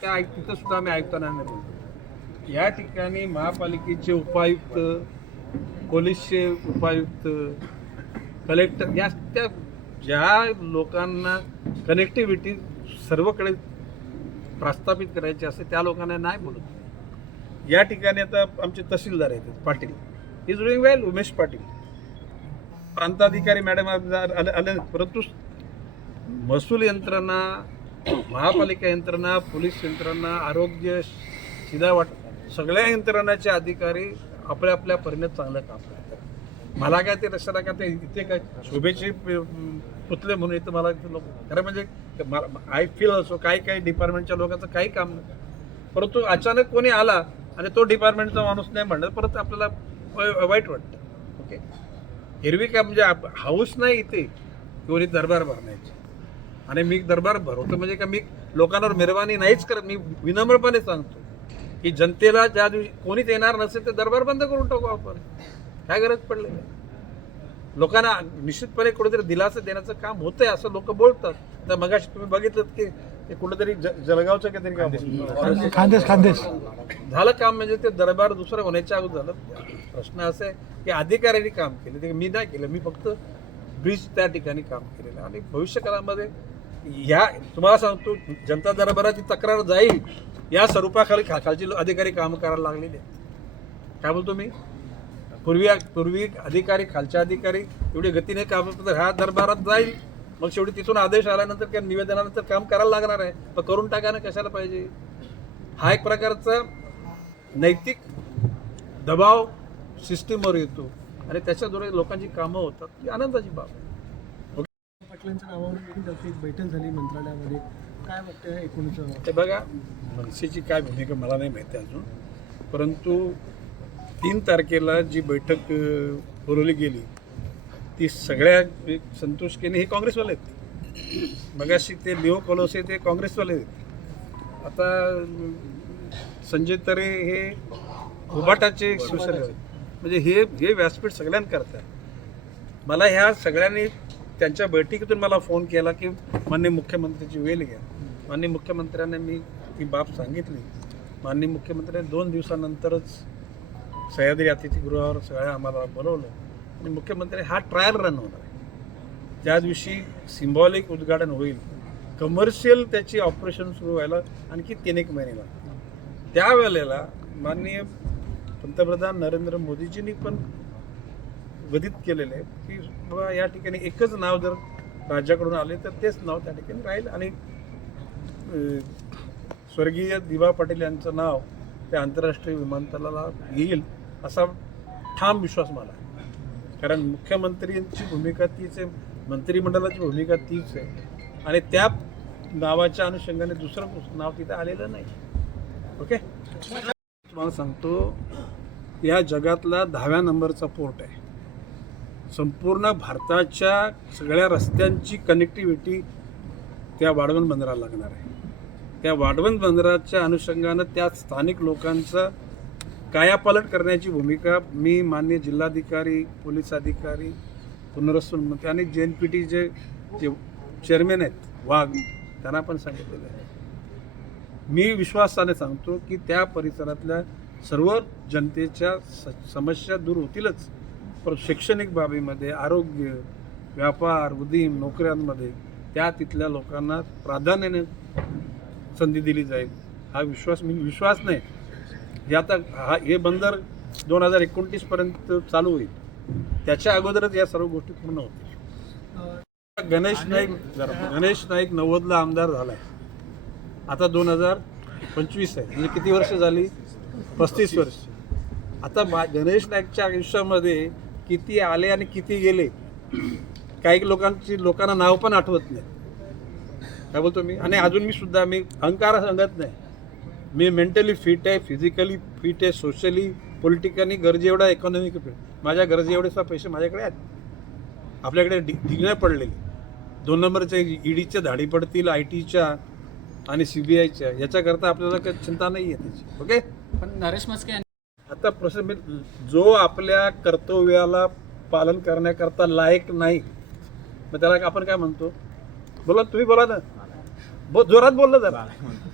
त्या आयु- तिथं सुद्धा आम्ही आयुक्तांना नाही या ठिकाणी महापालिकेचे उपायुक्त पोलीसचे उपायुक्त कलेक्टर या त्या ज्या लोकांना कनेक्टिव्हिटी सर्वकडे प्रस्थापित करायची असते त्या लोकांना नाही बोलत. या ठिकाणी आता आमचे तहसीलदार आहेत Patil. Is doing well Umesh Patil. प्रांताधिकारी मॅडम आले आले परंतु महसूल यंत्रणा महापालिका यंत्रणा पोलीस यंत्रणा आरोग्य शिदा वाट सगळ्या यंत्रणाचे अधिकारी आपल्या आपल्या परीने चांगलं काम करतात. मला काय ते रस्त्याला काय ते इथे काय शोभेचे पुतले म्हणून इथं मला लोक खरं म्हणजे आय फील असो काही काही डिपार्टमेंटच्या लोकांचं काही काम नाही. परंतु अचानक कोणी आला आणि तो डिपार्टमेंटचा माणूस नाही म्हणलं परत आपल्याला व- वाईट वाटतं. ओके एरवी काय म्हणजे आप- हाऊस नाही इथे. कोणी दरबार भरण्याची. आणि मी दरबार भरवतो म्हणजे का मी लोकांवर मेहरबानी नाहीच करत मी विनम्रपणे सांगतो की जनतेला ज्या दिवशी कोणीच येणार नसेल तर दरबार बंद करून टाकू आपण. काय गरज पडले? लोकांना निश्चितपणे कुठेतरी दिलासा देण्याचं काम होतंय असं लोक बोलतात. तर मगाशी तुम्ही बघितलं की ते कुठेतरी जळगावचं काहीतरी काम. खानदेश खानदेश. झालं काम म्हणजे ते दरबार दुसरं होण्याच्या अगोदर झालं. प्रश्न असा आहे की अधिकाऱ्यांनी काम केले. ते मी नाही केलं मी फक्त ब्रिज त्या ठिकाणी काम केलेलं आणि भविष्यकाळामध्ये ह्या तुम्हाला सांगतो जनता दरबाराची तक्रार जाईल. या स्वरूपाखाली खा खालचे अधिकारी काम करायला लागलेले काय बोलतो मी? पूर्वी पूर्वी अधिकारी खालचे अधिकारी एवढी गतीने काम तर ह्या दरबारात जाईल. मग शेवटी तिथून आदेश आल्यानंतर किंवा निवेदनानंतर काम करायला लागणार आहे. पण करून टाकायला कशाला पाहिजे? हा एक प्रकारचा नैतिक दबाव सिस्टीमवर येतो. आणि त्याच्याद्वारे लोकांची कामं होतात. ही आनंदाची बाब आहे. पाटलांच्या नावावर एक बैठक झाली मंत्रालयामध्ये. काय वाटतं एकूणच? ते बघा मनसेची काय भूमिका मला नाही माहिती अजून. परंतु तीन तारखेला जी बैठक बोलवली गेली ती सगळ्या संतोष केने हे काँग्रेसवाले आहेत. मगाशी ते लिओ कोलोसे ते काँग्रेसवाले आहेत. आता संजय तरे हे उबाटाचे शिवसेने आहेत. म्हणजे हे हे व्यासपीठ सगळ्यांना करतात मला ह्या सगळ्यांनी त्यांच्या बैठकीतून मला फोन केला की माननीय मुख्यमंत्र्याची वेळ घ्या. माननीय मुख्यमंत्र्यांना मी ती बाब सांगितली. माननीय मुख्यमंत्र्यांनी दोन दिवसानंतरच सह्याद्री अतिथीगृहावर सगळ्या आम्हाला बोलवलं. आणि मुख्यमंत्री हा ट्रायल रन होणार आहे. त्या दिवशी सिम्बॉलिक उद्घाटन होईल कमर्शियल त्याची ऑपरेशन सुरू व्हायला आणखी तीन एक महिने लागतील. त्यावेळेला माननीय पंतप्रधान नरेंद्र मोदीजींनी पण विदित केलेलं आहे की बाबा या ठिकाणी एकच नाव जर राज्याकडून आले तर तेच नाव त्या ठिकाणी राहील. आणि स्वर्गीय दिवा पाटील यांचं नाव त्या आंतरराष्ट्रीय विमानतळाला येईल असा ठाम विश्वास मला आहे. कारण मुख्यमंत्र्यांची भूमिका तीच आहे मंत्रिमंडळाची भूमिका तीच आहे. आणि त्या नावाच्या अनुषंगाने दुसरं नाव तिथे आलेलं नाही. ओके? तुम्हाला सांगतो या जगातला दहाव्या नंबरचा पोर्ट आहे. संपूर्ण भारताच्या सगळ्या रस्त्यांची कनेक्टिव्हिटी त्या वाढवण बंदराला लागणार आहे. त्या वाढवण बंदराच्या अनुषंगानं त्या स्थानिक लोकांचा कायापालट करण्याची भूमिका मी मान्य जिल्हाधिकारी पोलीस अधिकारी पुनर्वसन मंत्री आणि जे एन पी टी जे जे चेअरमॅन आहेत वाघ त्यांना पण सांगितलेलं आहे. मी विश्वासाने सांगतो की त्या परिसरातल्या सर्व जनतेच्या स समस्या दूर होतीलच. पण शैक्षणिक बाबीमध्ये आरोग्य व्यापार उदीम नोकऱ्यांमध्ये त्या तिथल्या लोकांना प्राधान्याने संधी दिली जाईल. हा विश्वास मी विश्वास नाही. हे आता हा हे बंदर दोन हजार एकोणतीसपर्यंत चालू होईल. त्याच्या अगोदरच या सर्व गोष्टी पूर्ण होतील. गणेश नाईक जरा गणेश नाईक नव्वदला आमदार झालाय. आता दोन हजार पंचवीस आहे. म्हणजे किती वर्ष झाली? पस्तीस वर्ष. आता गणेश नाईकच्या आयुष्यामध्ये किती आले आणि किती गेले काही लोकांची लोकांना नाव पण आठवत नाही. काय बोलतो मी? आणि अजून मी सुद्धा मी अहंकार सांगत नाही. मी मेंटली फिट आहे फिजिकली फिट आहे सोशली पॉलिटिकली गरजे एवढा इकॉनॉमिक फिट माझ्या गरजे एवढे पैसे माझ्याकडे आहेत. आपल्याकडे डि डिग्र्या पडलेले. दोन नंबरच्या ईडीच्या धाडी पडतील आय टीच्या आणि सी बी आयच्या. याच्याकरता आपल्याला काही चिंता नाही आहे त्याची. ओके? पण नरेश मस्के आता प्रश्न मी जो आपल्या कर्तव्याला पालन करण्याकरता लायक नाही मग त्याला आपण काय म्हणतो? बोला तुम्ही बोला ना. बहुत जोरात बोललं जरा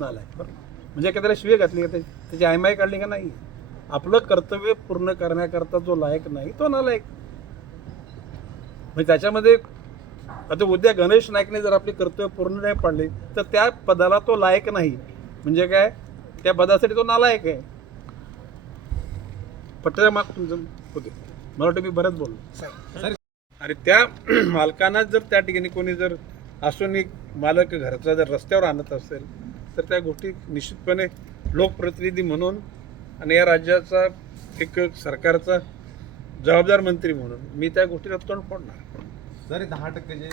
नालायक बरं. म्हणजे एखाद्याला शिवे घातली का त्याची त्याची आयमाय काढली का नाही? आपलं कर्तव्य पूर्ण करण्याकरता जो लायक नाही तो नालायक. म्हणजे त्याच्यामध्ये आता उद्या गणेश नाईकने जर आपली कर्तव्य पूर्ण नाही पाडली तर त्या पदाला तो लायक नाही. म्हणजे काय? त्या पदासाठी तो नालायक आहे. पटल्या माग तुमचं होते. मला वाटतं मी बरंच बोललो. अरे त्या मालकांना जर त्या ठिकाणी कोणी जर असून एक मालक घरचा जर रस्त्यावर आणत असेल तर त्या गोष्टी निश्चितपणे लोकप्रतिनिधी म्हणून आणि या राज्याचा एक सरकारचा जबाबदार मंत्री म्हणून मी त्या गोष्टीला तोंड फोडणार. जरी दहा टक्के जे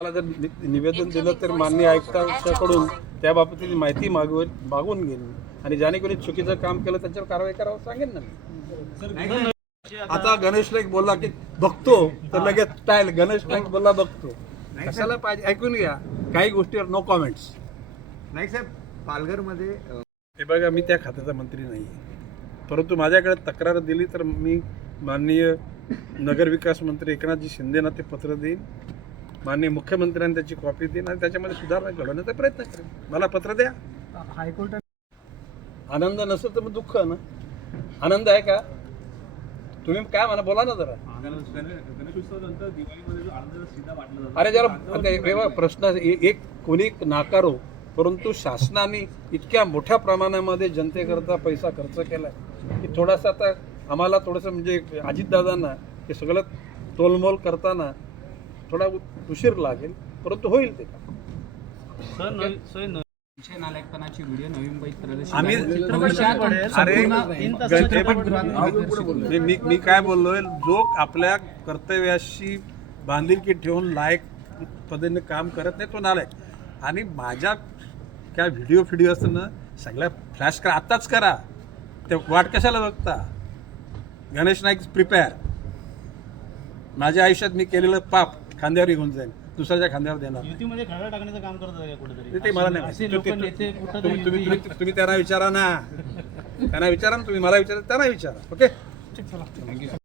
मला जर निवेदन दिलं तर मान्य आयुक्तांच्याकडून त्याबाबतीची माहिती मागवून मागून घेईन आणि ज्याने कोणी चुकीचं काम केलं त्याच्यावर कारवाई करावं सांगेन ना मी. आता गणेश नाईक बोलला की बघतो तर लगेच टाईल गणेश नाईक बोलला बघतो. कशाला पाहिजे? ऐकून घ्या. काही गोष्टीवर नो कॉमेंट्स नाईक साहेब पालघरमध्ये हे बघा मी त्या खात्याचा मंत्री नाही. परंतु माझ्याकडे तक्रार दिली तर मी माननीय नगरविकास मंत्री एकनाथजी शिंदेना ते पत्र देईन. माननीय मुख्यमंत्र्यांना त्याची कॉपी देईन आणि त्याच्यामध्ये सुधारणा घडवण्याचा प्रयत्न करेन. मला पत्र द्या. हायकोर्टात आनंद नसेल तर मग दुःख ना. आनंद आहे का? तुम्ही काय म्हणा बोला ना जरा. अरे जरा प्रश्न एक कोणी नाकारो परंतु शासनाने इतक्या मोठ्या प्रमाणामध्ये जनतेकरता पैसा खर्च केलाय की थोडासा आता आम्हाला थोडंसं म्हणजे अजितदादांना हे सगळं तोलमोल करताना थोडा उशीर लागेल परंतु होईल ते. विषय नालायकपणाची व्हिडिओ नवी मुंबईत प्रदर्शित आम्ही झाली. भविष्यात अरे मी मी काय बोललोय? जो आपल्या कर्तव्याशी बांधिलकी ठेवून लायक पद्धतीने काम करत नाही तो नालायक. आणि माझ्या काय व्हिडिओ फिडिओ असताना सगळ्या फ्लॅश करा. आत्ताच करा. ते वाट कशाला बघता? गणेश नाईक प्रिपेअर माझ्या आयुष्यात मी केलेलं पाप खांद्यावर घेऊन जाईल दुसऱ्याच्या खांद्यावर देणार. युतीमध्ये खळा टाकण्याचं काम करतात का कुठेतरी. ते मला नाही असे माहिती. लोक ते- नेते कुठं तुम्ही तुम्ही तुम्ही- तुम्ही त्यांना विचारा ना. त्यांना विचारा ना तुम्ही मला विचारा त्यांना विचारा. ओके?